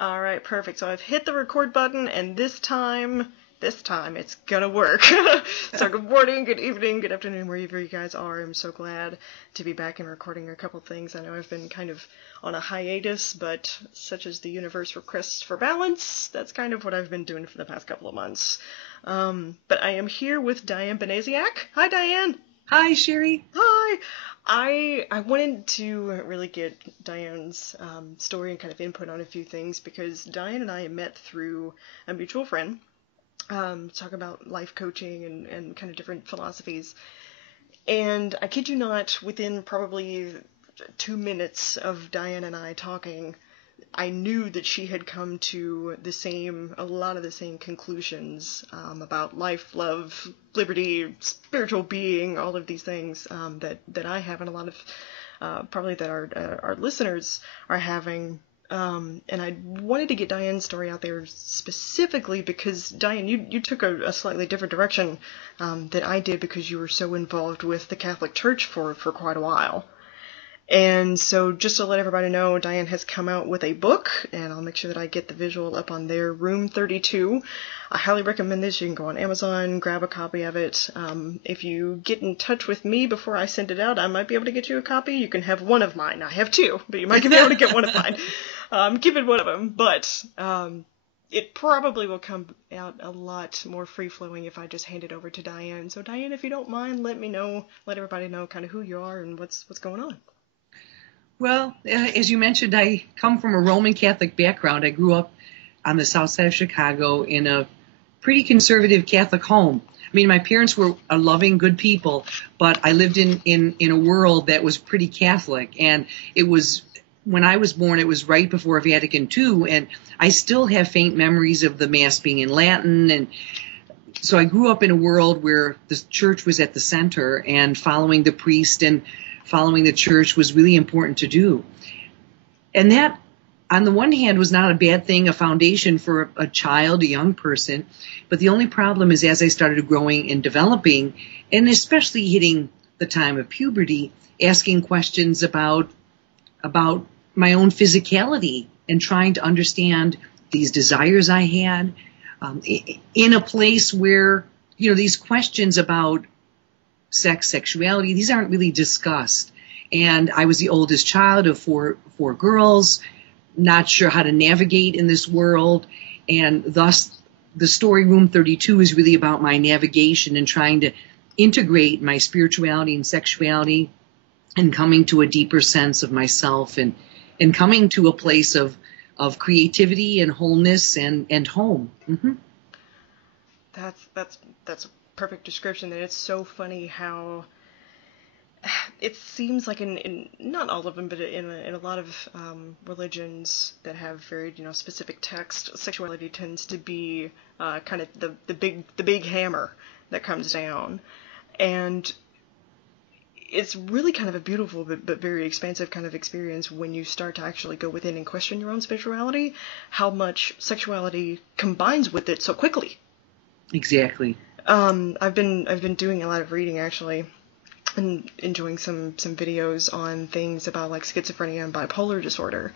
All right, perfect. So I've hit the record button, and this time it's gonna work. So good morning, good evening, good afternoon, wherever you guys are. I'm so glad to be back and recording a couple things. I know I've been kind of on a hiatus, but such as the universe requests for balance, that's kind of what I've been doing for the past couple of months. But I am here with Diane Banasiak. Hi, Diane. Hi, Sheri. Hi. I wanted to really get Diane's story and kind of input on a few things because Diane and I met through a mutual friend, talk about life coaching and kind of different philosophies. And I kid you not, within probably 2 minutes of Diane and I talking, I knew that she had come to a lot of the same conclusions about life, love, liberty, spiritual being, all of these things that I have, and a lot of probably that our listeners are having. And I wanted to get Diane's story out there specifically because, Diane, you took a slightly different direction than I did because you were so involved with the Catholic Church for quite a while. And so just to let everybody know, Diane has come out with a book, and I'll make sure that I get the visual up on there, Room 32. I highly recommend this. You can go on Amazon, grab a copy of it. If you get in touch with me before I send it out, I might be able to get you a copy. You can have one of mine. I have two, but you might be able to get one of mine. Keep it one of them, but it probably will come out a lot more free-flowing if I just hand it over to Diane. So Diane, if you don't mind, let everybody know kind of who you are and what's going on. Well, as you mentioned, I come from a Roman Catholic background. I grew up on the south side of Chicago in a pretty conservative Catholic home. I mean, my parents were loving, good people, but I lived in a world that was pretty Catholic. And it was, when I was born, it was right before Vatican II, and I still have faint memories of the Mass being in Latin. And so I grew up in a world where the church was at the center, and following the priest and following the church was really important to do. And that, on the one hand, was not a bad thing, a foundation for a child, a young person. But the only problem is, as I started growing and developing, and especially hitting the time of puberty, asking questions about my own physicality and trying to understand these desires I had, in a place where, these questions about sex, sexuality, these aren't really discussed. And I was the oldest child of four girls, not sure how to navigate in this world. And thus the story Room 32 is really about my navigation and trying to integrate my spirituality and sexuality and coming to a deeper sense of myself and coming to a place of creativity and wholeness and home. Mm-hmm. That's perfect description. And it's so funny how it seems like in not all of them, but in a lot of religions that have very specific text, sexuality tends to be kind of the big hammer that comes down, and it's really kind of a beautiful but very expansive kind of experience when you start to actually go within and question your own spirituality, how much sexuality combines with it so quickly. Exactly. I've been doing a lot of reading actually, and enjoying some videos on things about like schizophrenia and bipolar disorder.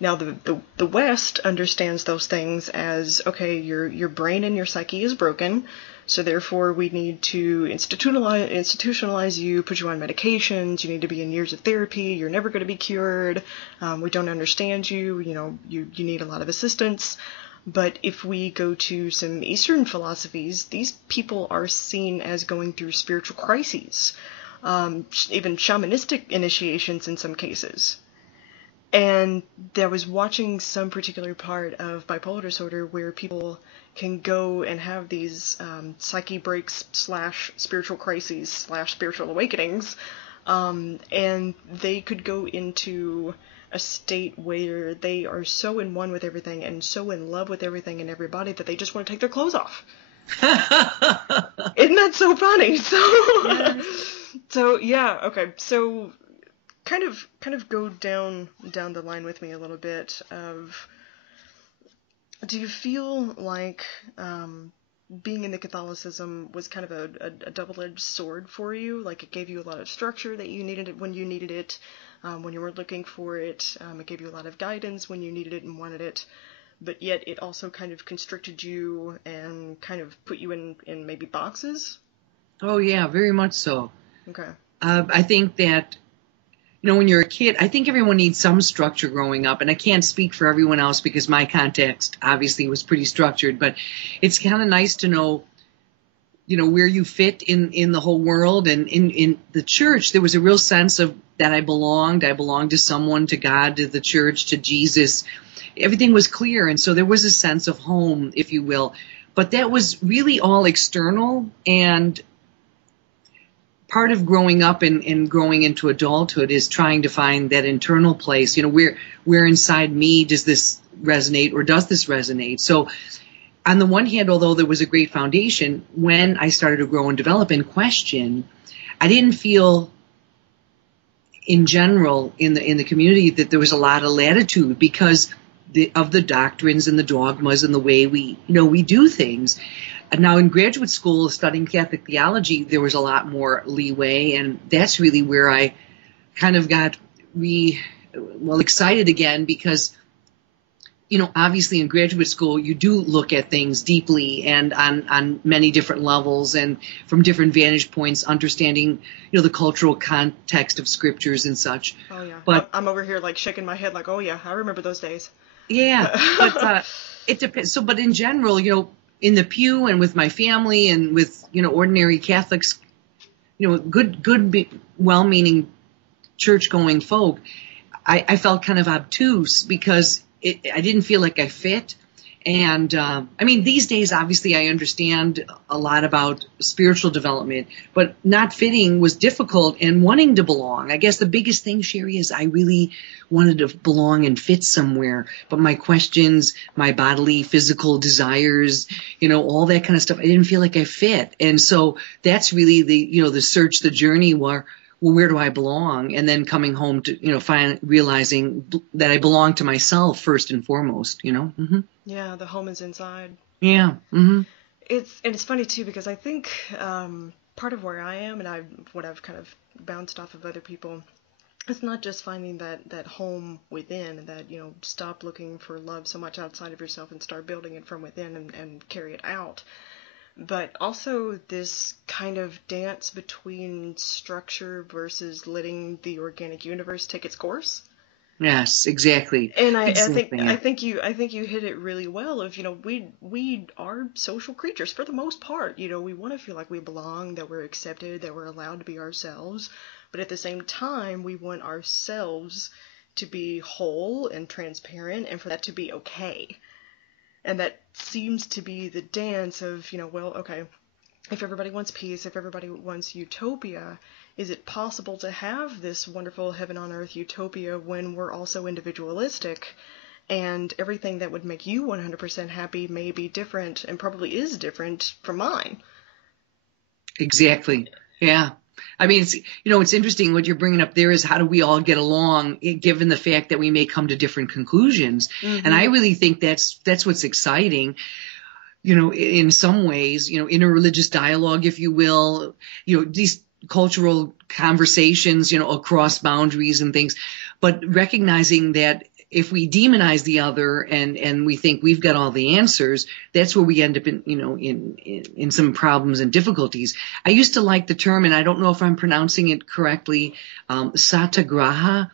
Now the West understands those things as, okay, your brain and your psyche is broken, so therefore we need to institutionalize you, put you on medications, you need to be in years of therapy, you're never going to be cured, we don't understand you, you need a lot of assistance. But if we go to some Eastern philosophies, these people are seen as going through spiritual crises, even shamanistic initiations in some cases. And I was watching some particular part of bipolar disorder where people can go and have these psyche breaks / spiritual crises / spiritual awakenings, and they could go into a state where they are so in one with everything and so in love with everything and everybody that they just want to take their clothes off. Isn't that so funny? So yeah, okay. So kind of go down the line with me a little bit of, do you feel like being in the Catholicism was kind of a double-edged sword for you? Like it gave you a lot of structure that you needed it when you needed it, when you were looking for it. It gave you a lot of guidance when you needed it and wanted it. but yet it also kind of constricted you and kind of put you in maybe boxes? Oh, yeah, very much so. Okay. I think that, when you're a kid, I think everyone needs some structure growing up. And I can't speak for everyone else because my context obviously was pretty structured. But it's kind of nice to know, where you fit in the whole world. And in the church, there was a real sense of that I belonged. I belonged to someone, to God, to the church, to Jesus. Everything was clear. And so there was a sense of home, if you will. But that was really all external. And part of growing up and growing into adulthood is trying to find that internal place. Where inside me does this resonate, or does this resonate? So on the one hand, although there was a great foundation, when I started to grow and develop and question, I didn't feel in general in the community that there was a lot of latitude because of the doctrines and the dogmas and the way we do things. And now in graduate school studying Catholic theology, there was a lot more leeway, and that's really where I kind of got excited again because obviously in graduate school, you do look at things deeply and on many different levels and from different vantage points, understanding, the cultural context of scriptures and such. Oh, yeah. But I'm over here like shaking my head like, oh, yeah, I remember those days. Yeah. But it depends. So, but in general, in the pew and with my family and with, ordinary Catholics, good, well-meaning church-going folk, I felt kind of obtuse because I didn't feel like I fit. And, these days, obviously, I understand a lot about spiritual development, but not fitting was difficult and wanting to belong. I guess the biggest thing, Sheri, is I really wanted to belong and fit somewhere. But my questions, my bodily, physical desires, all that kind of stuff, I didn't feel like I fit. And so that's really the search, the journey where do I belong? And then coming home to, realizing that I belong to myself first and foremost, Mm-hmm. Yeah, the home is inside. Yeah. Mm-hmm. It's funny too because I think part of where I am and what I've kind of bounced off of other people, it's not just finding that home within, that stop looking for love so much outside of yourself and start building it from within and carry it out, but also this kind of dance between structure versus letting the organic universe take its course. Yes, exactly. And Exactly. I think you hit it really well. Of we are social creatures for the most part. We want to feel like we belong, that we're accepted, that we're allowed to be ourselves. But at the same time, we want ourselves to be whole and transparent, and for that to be okay. And that seems to be the dance of okay, if everybody wants peace, if everybody wants utopia, is it possible to have this wonderful heaven on earth utopia when we're also individualistic and everything that would make you 100% happy may be different and probably is different from mine? Exactly. Yeah. It's interesting what you're bringing up there is how do we all get along given the fact that we may come to different conclusions. Mm-hmm. And I really think that's what's exciting. In some ways, interreligious dialogue, if you will, these cultural conversations, across boundaries and things, but recognizing that if we demonize the other and we think we've got all the answers, that's where we end up in some problems and difficulties. I used to like the term, and I don't know if I'm pronouncing it correctly, satyagraha,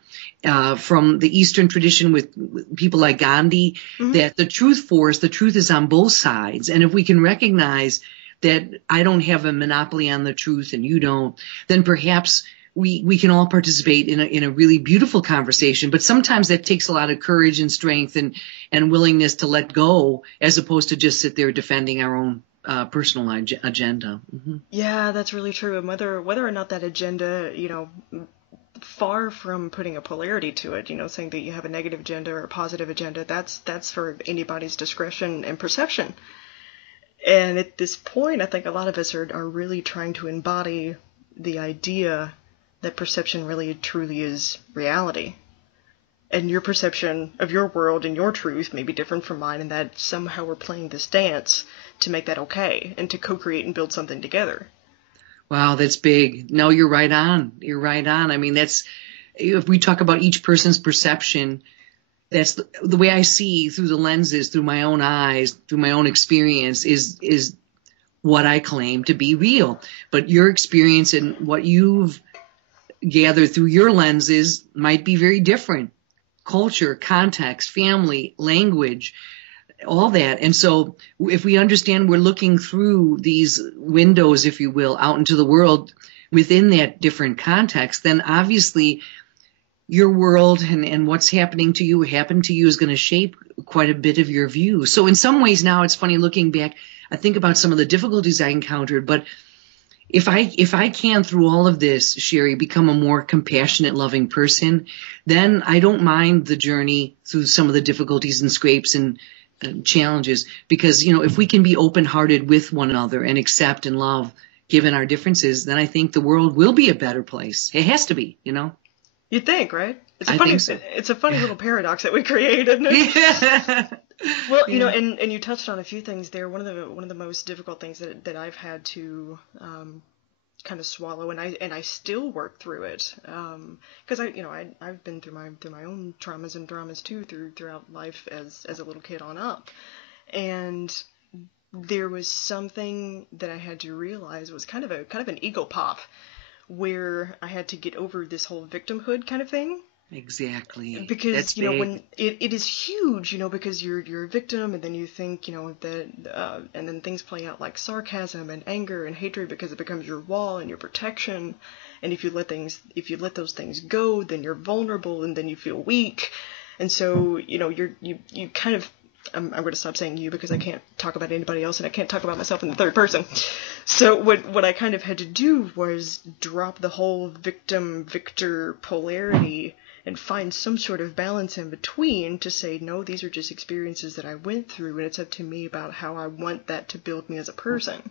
from the Eastern tradition with people like Gandhi, mm-hmm. that the truth is on both sides. And if we can recognize that I don't have a monopoly on the truth and you don't, then perhaps we can all participate in a really beautiful conversation. But sometimes that takes a lot of courage and strength and willingness to let go, as opposed to just sit there defending our own personal agenda. Mm-hmm. Yeah, that's really true. And whether or not that agenda, far from putting a polarity to it, saying that you have a negative agenda or a positive agenda, that's for anybody's discretion and perception. And at this point, I think a lot of us are really trying to embody the idea that perception really truly is reality. And your perception of your world and your truth may be different from mine, and that somehow we're playing this dance to make that okay and to co-create and build something together. Wow, that's big. No, you're right on. You're right on. That's, if we talk about each person's perception, that's the way I see through the lenses, through my own eyes, through my own experience is what I claim to be real. But your experience and what you've gathered through your lenses might be very different. Culture, context, family, language, all that. And so if we understand we're looking through these windows, if you will, out into the world within that different context, then obviously your world and what's happened to you is going to shape quite a bit of your view. So in some ways now it's funny looking back, I think about some of the difficulties I encountered, but if I can through all of this, Sheri, become a more compassionate, loving person, then I don't mind the journey through some of the difficulties and scrapes and challenges, because, if we can be open-hearted with one another and accept and love, given our differences, then I think the world will be a better place. It has to be, You'd think, right? I think so. It's a funny little paradox that we create, isn't it? Yeah. Well, and you touched on a few things there. One of the most difficult things that I've had to kind of swallow, and I still work through it, because I've been through my own traumas and dramas too throughout life as a little kid on up, and there was something that I had to realize was kind of an ego pop, where I had to get over this whole victimhood kind of thing. Exactly. Because, That's when it is huge, because you're a victim, and then you think, that, and then things play out like sarcasm and anger and hatred because it becomes your wall and your protection. And if you let those things go, then you're vulnerable and then you feel weak. And so, you kind of, I'm going to stop saying you because I can't talk about anybody else and I can't talk about myself in the third person. So what I kind of had to do was drop the whole victim-victor polarity and find some sort of balance in between to say, no, these are just experiences that I went through, and it's up to me about how I want that to build me as a person.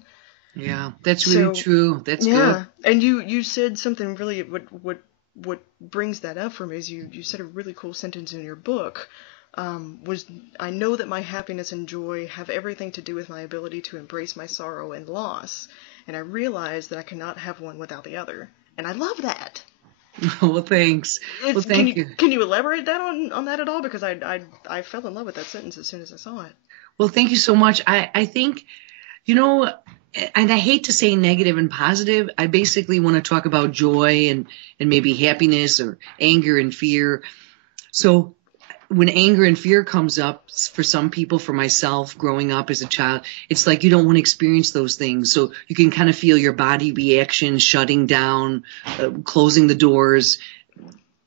Yeah, that's really true. That's good. And you said something really, what brings that up for me is you said a really cool sentence in your book, was, I know that my happiness and joy have everything to do with my ability to embrace my sorrow and loss, and I realize that I cannot have one without the other. And I love that. Well, thanks. Well, thank you. Can you elaborate that on that at all? Because I fell in love with that sentence as soon as I saw it. Well, thank you so much. I think, and I hate to say negative and positive. I basically want to talk about joy and maybe happiness or anger and fear. So when anger and fear comes up for some people, for myself, growing up as a child, it's like you don't want to experience those things. So you can kind of feel your body reaction, shutting down, closing the doors,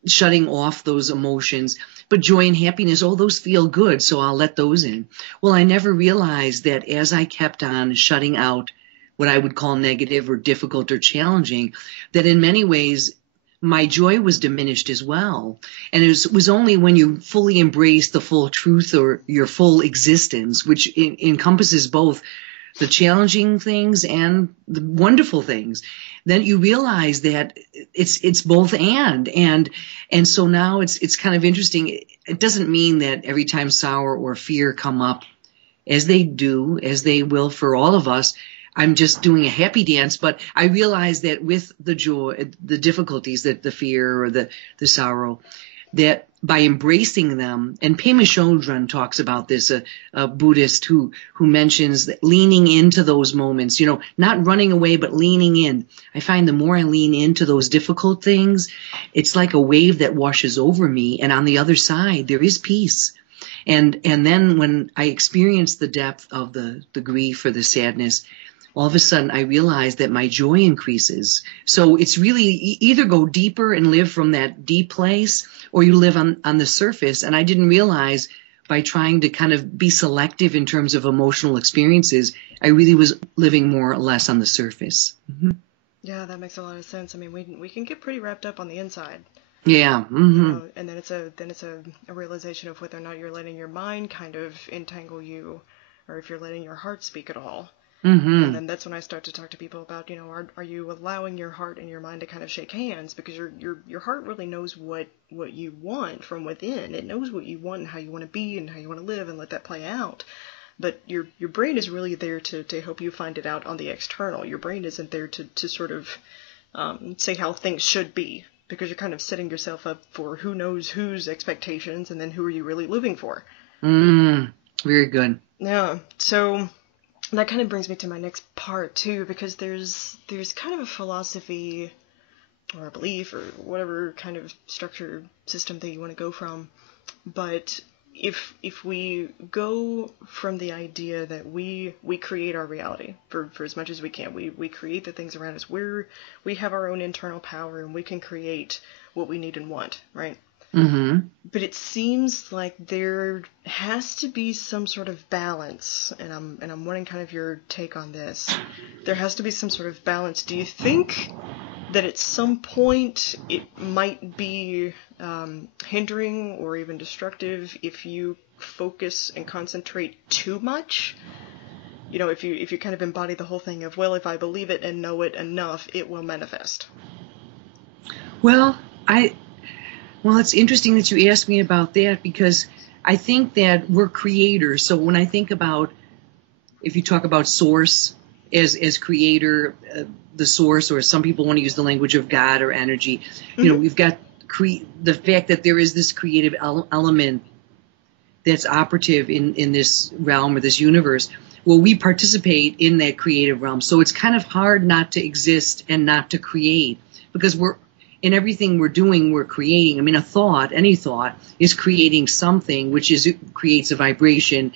shutting off those emotions. But joy and happiness, those feel good, so I'll let those in. Well, I never realized that as I kept on shutting out what I would call negative or difficult or challenging, that in many ways my joy was diminished as well. And it was only when you fully embrace the full truth or your full existence, which encompasses both the challenging things and the wonderful things, then you realize that it's both and so now it's kind of interesting. It doesn't mean that every time sorrow or fear come up, as they will for all of us, I'm just doing a happy dance, but I realize that with the joy, the difficulties, that the fear or the sorrow, that by embracing them, and Pema Chodron talks about this, a Buddhist who mentions that leaning into those moments, not running away, but leaning in. I find the more I lean into those difficult things, it's like a wave that washes over me, and on the other side, there is peace. And then when I experience the depth of the grief or the sadness, all of a sudden I realize that my joy increases. So it's really either go deeper and live from that deep place, or you live on the surface. And I didn't realize by trying to kind of be selective in terms of emotional experiences, I really was living more or less on the surface. Mm-hmm. Yeah, that makes a lot of sense. I mean, we can get pretty wrapped up on the inside. Yeah. Mm-hmm. And then it's a realization of whether or not you're letting your mind kind of entangle you, or if you're letting your heart speak at all. Mm-hmm. And then that's when I start to talk to people about, are you allowing your heart and your mind to kind of shake hands? Because your heart really knows what you want from within. It knows what you want and how you want to be and how you want to live, and let that play out. But your brain is really there to help you find it out on the external. Your brain isn't there to sort of say how things should be. because you're kind of setting yourself up for who knows whose expectations, and then who are you really living for. Very good. Yeah, so that kind of brings me to my next part too, because there's kind of a philosophy or a belief or whatever kind of structure system that you want to go from, but if we go from the idea that we create our reality for as much as we can, we create the things around us, we have our own internal power and we can create what we need and want, right? Mm-hmm. But it seems like there has to be some sort of balance, and I'm wanting kind of your take on this. There has to be some sort of balance. Do you think that at some point it might be hindering or even destructive if you focus and concentrate too much? You know, if you kind of embody the whole thing of, well, if I believe it and know it enough, it will manifest. Well, it's interesting that you asked me about that, because I think that we're creators. So when I think about, if you talk about source as creator, the source, or some people want to use the language of God or energy, you know, we've got the fact that there is this creative element that's operative in this realm or this universe. Well, we participate in that creative realm. So it's kind of hard not to exist and not to create, because in everything we're doing, we're creating. I mean, any thought is creating something, which creates a vibration,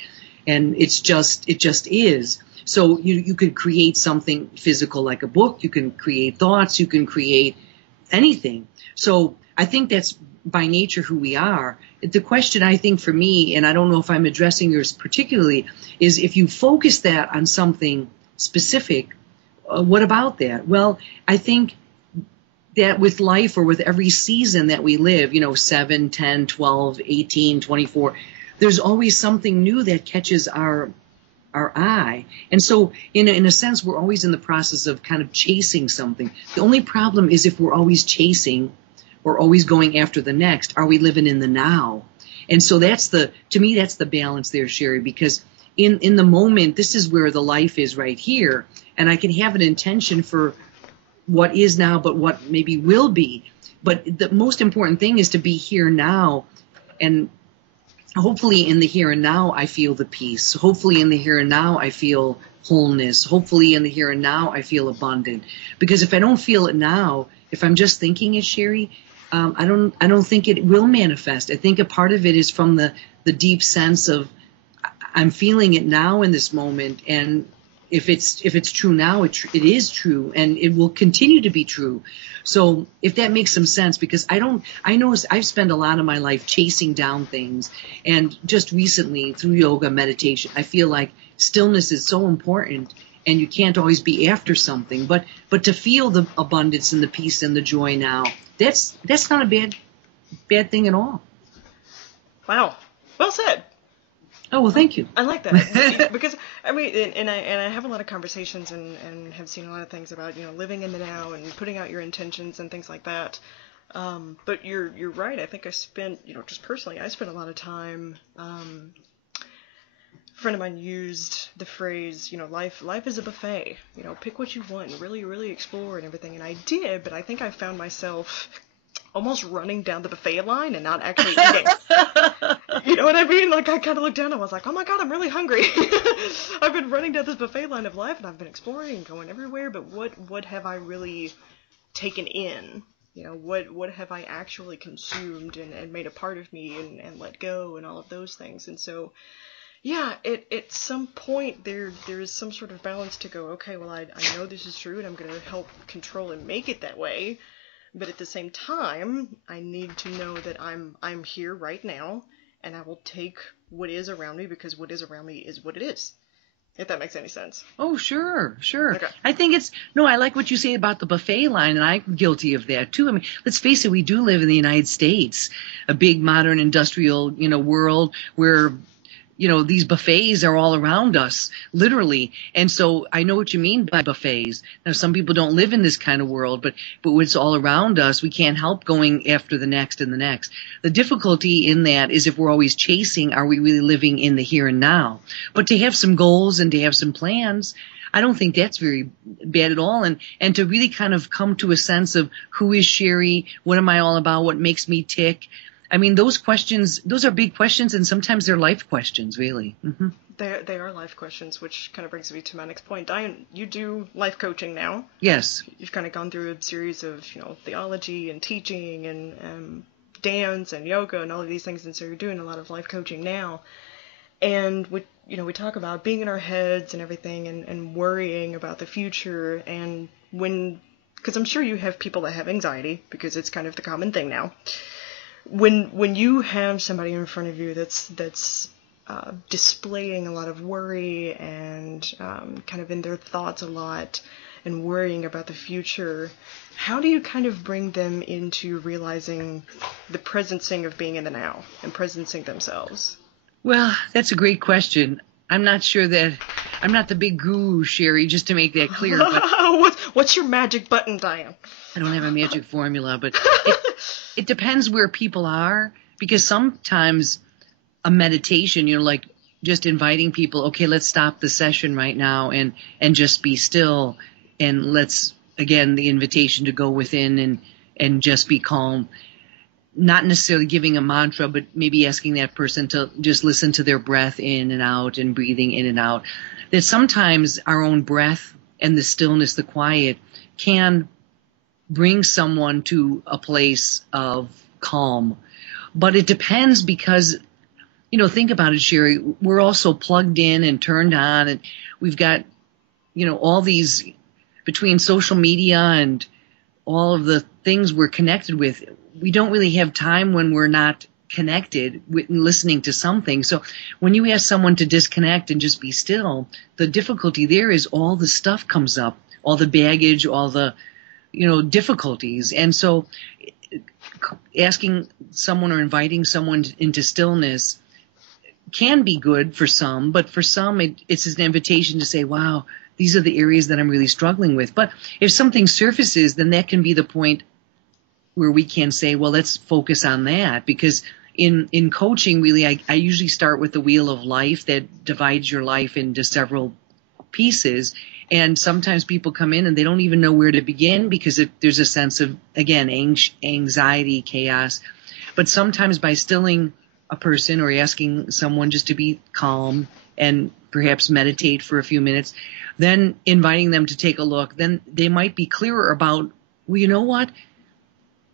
and it just is. So you could create something physical like a book, you can create thoughts, you can create anything. So I think that's by nature who we are. The question, I think, for me, and I don't know if I'm addressing yours particularly, is if you focus that on something specific, what about that? Well, I think that with life, or with every season that we live, 7, 10, 12, 18, 24, there's always something new that catches our eye. And so in a sense, we're always in the process of kind of chasing something. The only problem is if we're always chasing or always going after the next, are we living in the now? And so to me, that's the balance there, Sheri, because in the moment, this is where the life is right here. And I can have an intention for what is now, but what maybe will be. But the most important thing is to be here now. And hopefully in the here and now, I feel the peace. Hopefully in the here and now, I feel wholeness. Hopefully in the here and now, I feel abundant. Because if I don't feel it now, if I'm just thinking it, Sheri, I don't think it will manifest. I think a part of it is from the deep sense of I'm feeling it now in this moment, and if it's true now, it is true, and it will continue to be true. So if that makes some sense, because I know I've spent a lot of my life chasing down things, and just recently through yoga, meditation, I feel like stillness is so important, and you can't always be after something, but to feel the abundance and the peace and the joy now, that's not a bad thing at all. Wow, well said. Oh, well, thank you. I like that because I mean, and I have a lot of conversations and have seen a lot of things about living in the now and putting out your intentions and things like that. But you're right. I think I spent just personally, I spent a lot of time. A friend of mine used the phrase, life is a buffet. Pick what you want and really, really explore and everything. And I did, but I think I found myself almost running down the buffet line and not actually eating. You know what I mean? Like, I kind of looked down and I was like, oh my God, I'm really hungry. I've been running down this buffet line of life and I've been exploring and going everywhere, but what have I really taken in? What have I actually consumed and made a part of me and let go and all of those things. And so, yeah, at some point there is some sort of balance to go, okay, well, I know this is true and I'm going to help control and make it that way. But at the same time, I need to know that I'm here right now, and I will take what is around me, because what is around me is what it is. If that makes any sense. Oh, sure. Okay. I think I like what you say about the buffet line, and I'm guilty of that too. I mean, let's face it, we do live in the United States, a big modern industrial, world where these buffets are all around us, literally. And so I know what you mean by buffets. Now, some people don't live in this kind of world, but it's all around us. We can't help going after the next and the next. The difficulty in that is if we're always chasing, are we really living in the here and now? But to have some goals and to have some plans, I don't think that's very bad at all. And to really kind of come to a sense of who is Sheri? What am I all about? What makes me tick? I mean, those questions, those are big questions, and sometimes they're life questions, really. Mm-hmm. They are life questions, which kind of brings me to my next point. Diane, you do life coaching now. Yes. You've kind of gone through a series of, theology and teaching and dance and yoga and all of these things, and so you're doing a lot of life coaching now. And we talk about being in our heads and everything, and worrying about the future, and because I'm sure you have people that have anxiety, because it's kind of the common thing now. When you have somebody in front of you that's displaying a lot of worry and kind of in their thoughts a lot and worrying about the future, how do you kind of bring them into realizing the presencing of being in the now and presencing themselves? Well, that's a great question. I'm not sure that I'm not the big guru, Sheri, just to make that clear. But what's your magic button, Diane? I don't have a magic formula, but it depends where people are, because sometimes a meditation, like just inviting people, okay, let's stop the session right now and just be still, and let's, again, the invitation to go within and just be calm. Not necessarily giving a mantra, but maybe asking that person to just listen to their breath in and out and breathing in and out. That sometimes our own breath and the stillness, the quiet, can bring someone to a place of calm. But it depends, because, think about it, Sheri, we're also plugged in and turned on, and we've got, all these, between social media and all of the things we're connected with, we don't really have time when we're not connected with listening to something. So when you ask someone to disconnect and just be still, the difficulty there is all the stuff comes up, all the baggage, all the, difficulties. And so asking someone or inviting someone into stillness can be good for some, but for some it's an invitation to say, wow, these are the areas that I'm really struggling with. But if something surfaces, then that can be the point where we can say, well, let's focus on that. Because in coaching, really, I usually start with the wheel of life that divides your life into several pieces. And sometimes people come in and they don't even know where to begin, because there's a sense of, again, anxiety, chaos. But sometimes by stilling a person or asking someone just to be calm and perhaps meditate for a few minutes, then inviting them to take a look, then they might be clearer about, well, you know what?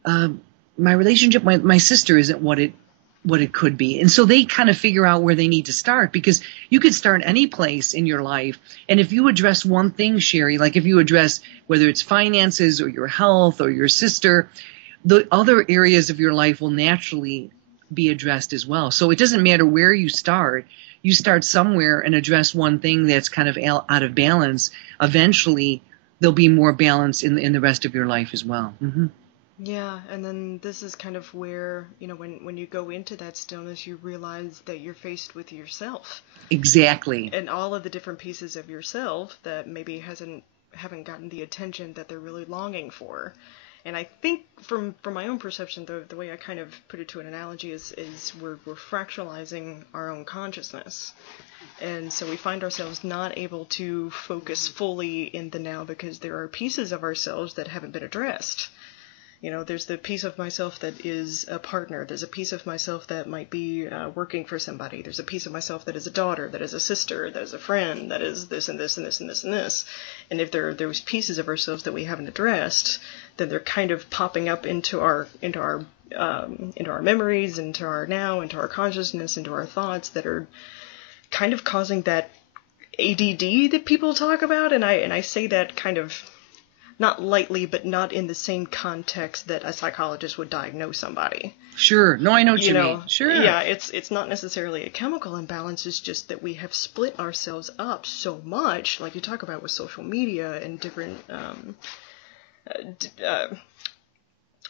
My relationship with my sister isn't what it could be. And so they kind of figure out where they need to start, because you could start any place in your life. And if you address one thing, Sheri, like if you address whether it's finances or your health or your sister, the other areas of your life will naturally be addressed as well. So it doesn't matter where you start somewhere and address one thing that's kind of out of balance. Eventually there'll be more balance in the rest of your life as well. Mm-hmm. Yeah, and then this is kind of where, when you go into that stillness, you realize that you're faced with yourself. Exactly. And all of the different pieces of yourself that maybe haven't gotten the attention that they're really longing for. And I think from my own perception, the way I kind of put it to an analogy is we're fractionalizing our own consciousness. And so we find ourselves not able to focus fully in the now, because there are pieces of ourselves that haven't been addressed. There's the piece of myself that is a partner. There's a piece of myself that might be working for somebody. There's a piece of myself that is a daughter, that is a sister, that is a friend, that is this and this and this and this and this. And if there are those pieces of ourselves that we haven't addressed, then they're kind of popping up into our memories, into our now, into our consciousness, into our thoughts, that are kind of causing that ADD that people talk about. And I say that kind of not lightly, but not in the same context that a psychologist would diagnose somebody. Sure. No, I know what you mean. Sure. Yeah, it's not necessarily a chemical imbalance. It's just that we have split ourselves up so much, like you talk about with social media and different,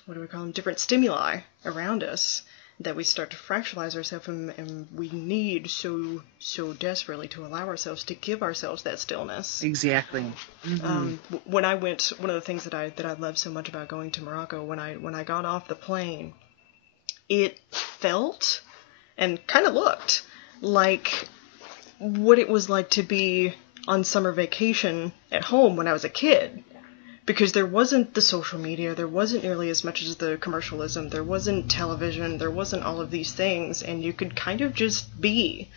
what do we call them? Different stimuli around us, that we start to fractalize ourselves, and we need so desperately to allow ourselves to give ourselves that stillness. Exactly. Mm-hmm. When I went, one of the things that I love so much about going to Morocco, when I got off the plane, it felt and kind of looked like what it was like to be on summer vacation at home when I was a kid. Because there wasn't the social media, there wasn't nearly as much as the commercialism, there wasn't television, there wasn't all of these things, and you could kind of just be,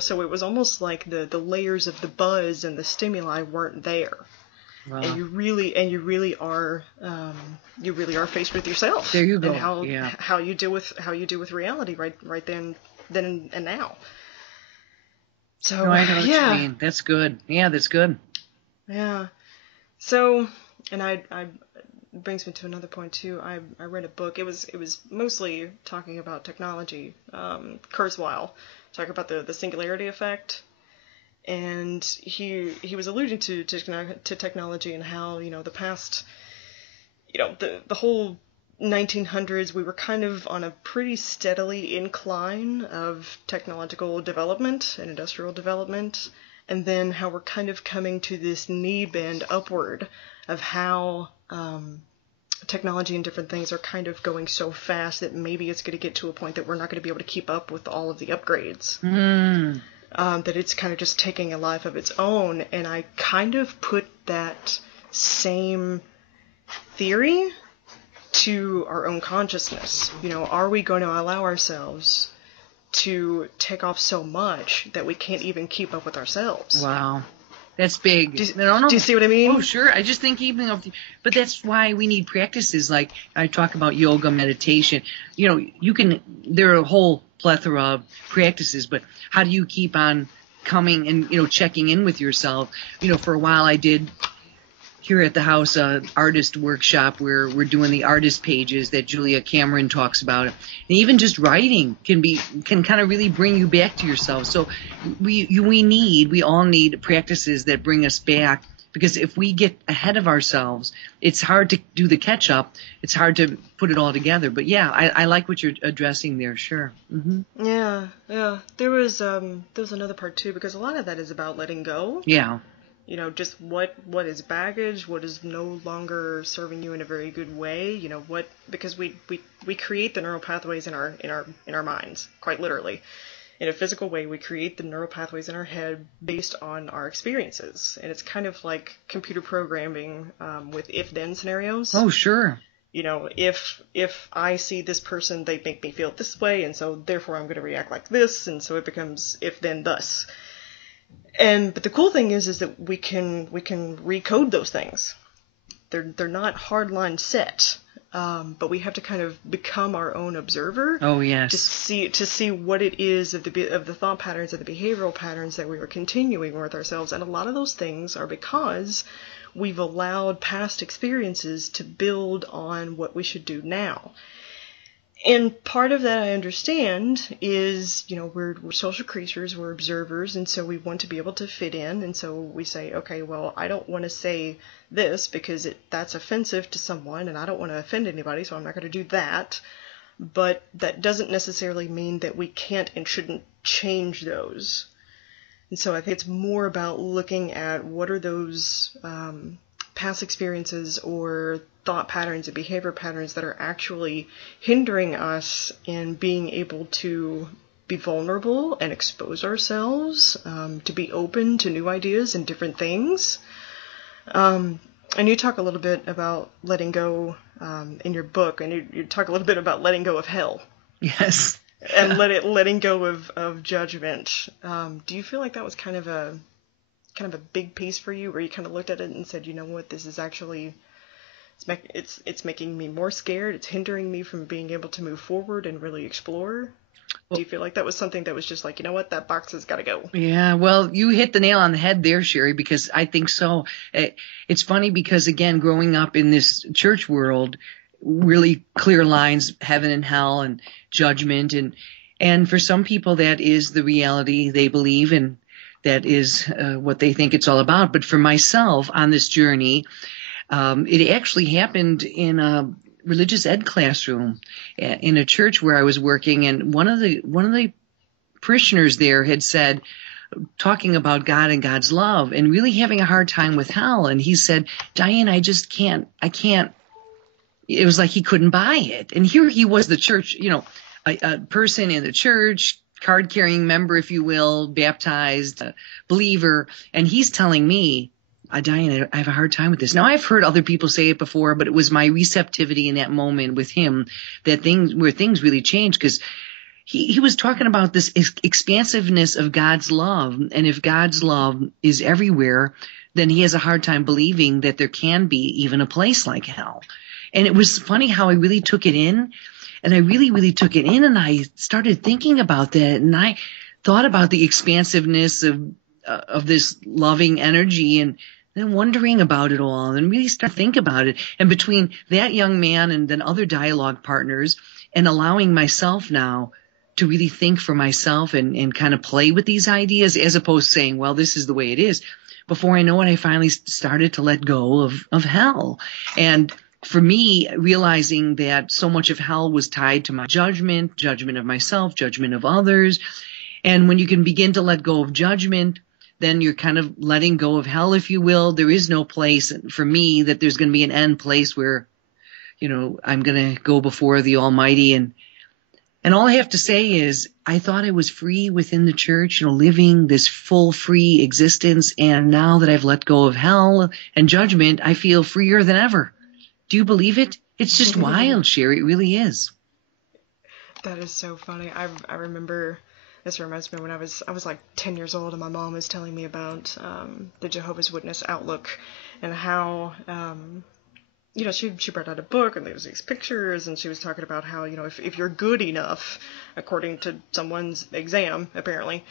so it was almost like the layers of the buzz and the stimuli weren't there. Wow. And you really are faced with yourself. There you go. And how you deal with reality right then and now. So no, I know what you mean. That's good. Yeah, that's good. Yeah. So, and I brings me to another point too. I read a book. It was mostly talking about technology. Kurzweil talking about the singularity effect, and he was alluding to technology and how the past, the whole 1900s we were kind of on a pretty steadily incline of technological development and industrial development. And then how we're kind of coming to this knee bend upward of how technology and different things are kind of going so fast that maybe it's going to get to a point that we're not going to be able to keep up with all of the upgrades. That it's kind of just taking a life of its own. And I kind of put that same theory to our own consciousness. Are we going to allow ourselves to take off so much that we can't even keep up with ourselves? Wow. That's big. Do you see what I mean? Oh, sure. I just think but that's why we need practices. Like I talk about yoga, meditation. There are a whole plethora of practices, but how do you keep on coming and, checking in with yourself? For a while I did here at the house artist workshop where we're doing the artist pages that Julia Cameron talks about. And even just writing can kind of really bring you back to yourself. So we all need practices that bring us back, because if we get ahead of ourselves, it's hard to do the catch up. It's hard to put it all together. But yeah, I like what you're addressing there. Sure. Mm-hmm. Yeah. There was another part too, because a lot of that is about letting go. Yeah. Just what is baggage, what is no longer serving you in a very good way, because we create the neural pathways in our minds, quite literally. In a physical way, we create the neural pathways in our head based on our experiences. And it's kind of like computer programming with if-then scenarios. Oh, sure. If I see this person, they make me feel this way, and so therefore I'm going to react like this, and so it becomes if-then thus. But the cool thing is that we can recode those things. They're not hardline set, but we have to kind of become our own observer. Oh yes. To see what it is of the thought patterns, of the behavioral patterns that we are continuing with ourselves, and a lot of those things are because we've allowed past experiences to build on what we should do now. And part of that I understand is, we're social creatures, we're observers, and so we want to be able to fit in, and so we say, okay, well, I don't want to say this because that's offensive to someone, and I don't want to offend anybody, so I'm not going to do that. But that doesn't necessarily mean that we can't and shouldn't change those. And so I think it's more about looking at what are those past experiences or thought patterns and behavior patterns that are actually hindering us in being able to be vulnerable and expose ourselves, to be open to new ideas and different things. And you talk a little bit about letting go in your book, and you talk a little bit about letting go of hell. Yes. And letting go of judgment. Do you feel like that was kind of a big piece for you, where you kind of looked at it and said, you know what, this is actually, it's making me more scared, it's hindering me from being able to move forward and really explore? Do you feel like that was something that was just like, you know what, that box has got to go? Yeah, well, you hit the nail on the head there, Sheri, because I think so. It's funny because, again, growing up in this church world, really clear lines, heaven and hell and judgment. And for some people, that is the reality they believe, and that is what they think it's all about. But for myself on this journey, it actually happened in a religious ed classroom in a church where I was working, and one of the parishioners there had said, talking about God and God's love, and really having a hard time with hell, and he said, Diane, I can't. It was like he couldn't buy it. And here he was, the church, a person in the church, card-carrying member, if you will, baptized, believer, and he's telling me, Diane, I have a hard time with this. Now, I've heard other people say it before, but it was my receptivity in that moment with him that things really changed, because he was talking about this expansiveness of God's love. And if God's love is everywhere, then he has a hard time believing that there can be even a place like hell. And it was funny how I really took it in. And I really, really took it in, and I started thinking about that. And I thought about the expansiveness of this loving energy, and then wondering about it all, and really start to think about it. And between that young man and then other dialogue partners, and allowing myself now to really think for myself and kind of play with these ideas, as opposed to saying, well, this is the way it is. Before I know it, I finally started to let go of hell. And for me, realizing that so much of hell was tied to my judgment of myself, judgment of others. And when you can begin to let go of judgment, then you're kind of letting go of hell, if you will. There is no place for me that there's going to be an end place where, I'm going to go before the Almighty. And all I have to say is, I thought I was free within the church, living this full, free existence. And now that I've let go of hell and judgment, I feel freer than ever. Do you believe it? It's just wild, Sheri. It really is. That is so funny. I remember, this reminds me when I was like 10 years old, and my mom was telling me about the Jehovah's Witness outlook, and how she brought out a book, and there was these pictures, and she was talking about how if you're good enough, according to someone's exam apparently,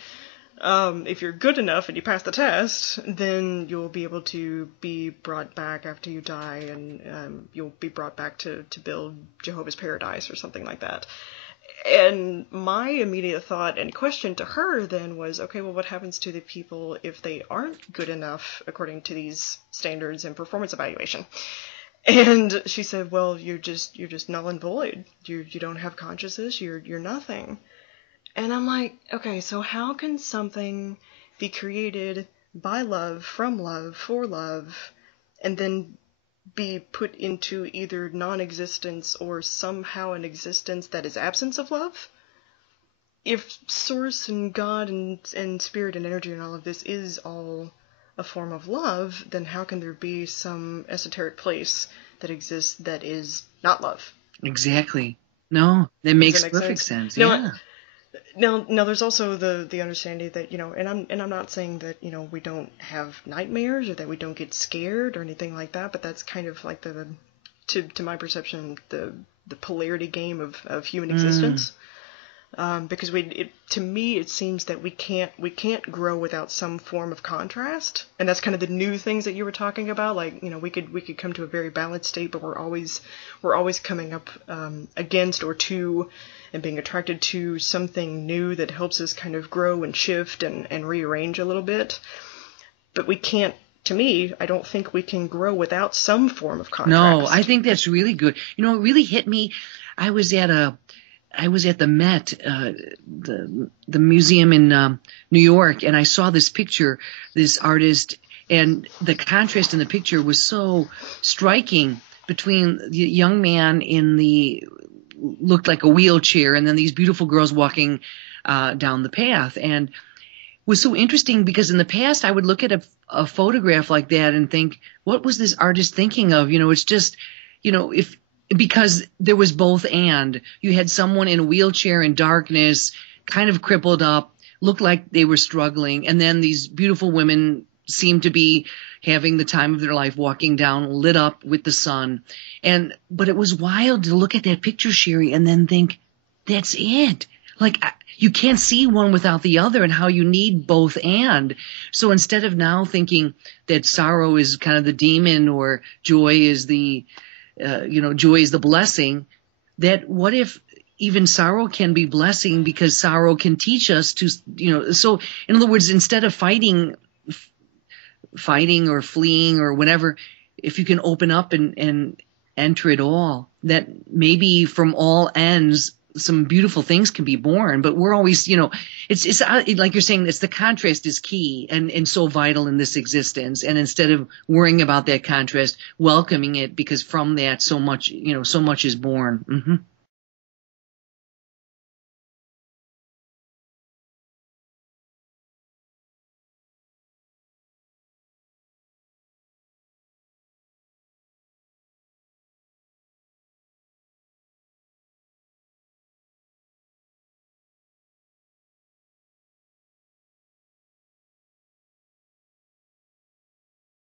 if you're good enough and you pass the test, then you'll be able to be brought back after you die, and you'll be brought back to build Jehovah's Paradise or something like that. And my immediate thought and question to her then was, okay, well, what happens to the people if they aren't good enough according to these standards and performance evaluation? And she said, well, you're just null and void. You don't have consciousness. You're nothing. And I'm like, okay, so how can something be created by love, from love, for love, and then be put into either non-existence or somehow an existence that is absence of love? If source and God and spirit and energy and all of this is all a form of love, then how can there be some esoteric place that exists that is not love? Exactly. No, that makes perfect sense. Yeah. Now, there's also the understanding that, and I'm not saying that, we don't have nightmares or that we don't get scared or anything like that, but that's kind of like to my perception, the polarity game of human existence. Because to me, it seems that we can't grow without some form of contrast, and that's kind of the new things that you were talking about. Like, we could come to a very balanced state, but we're always coming up against or to and being attracted to something new that helps us kind of grow and shift and rearrange a little bit. But we can't. To me, I don't think we can grow without some form of contrast. No, I think that's really good. It really hit me. I was at the Met, the museum in New York, and I saw this picture, this artist, and the contrast in the picture was so striking between the young man looked like a wheelchair, and then these beautiful girls walking down the path. And it was so interesting because in the past I would look at a photograph like that and think, what was this artist thinking of? It's just, because there was both and. You had someone in a wheelchair in darkness, kind of crippled up, looked like they were struggling, and then these beautiful women seemed to be having the time of their life, walking down, lit up with the sun. But it was wild to look at that picture, Sheri, and then think, that's it. Like, you can't see one without the other, and how you need both and. So instead of now thinking that sorrow is kind of the demon or joy is the blessing, that what if even sorrow can be blessing, because sorrow can teach us to, so in other words, instead of fighting or fleeing or whatever, if you can open up and enter it all, that maybe from all ends, some beautiful things can be born. But we're always, it's like you're saying, it's the contrast is key and so vital in this existence. And instead of worrying about that contrast, welcoming it, because from that so much is born. Mm-hmm.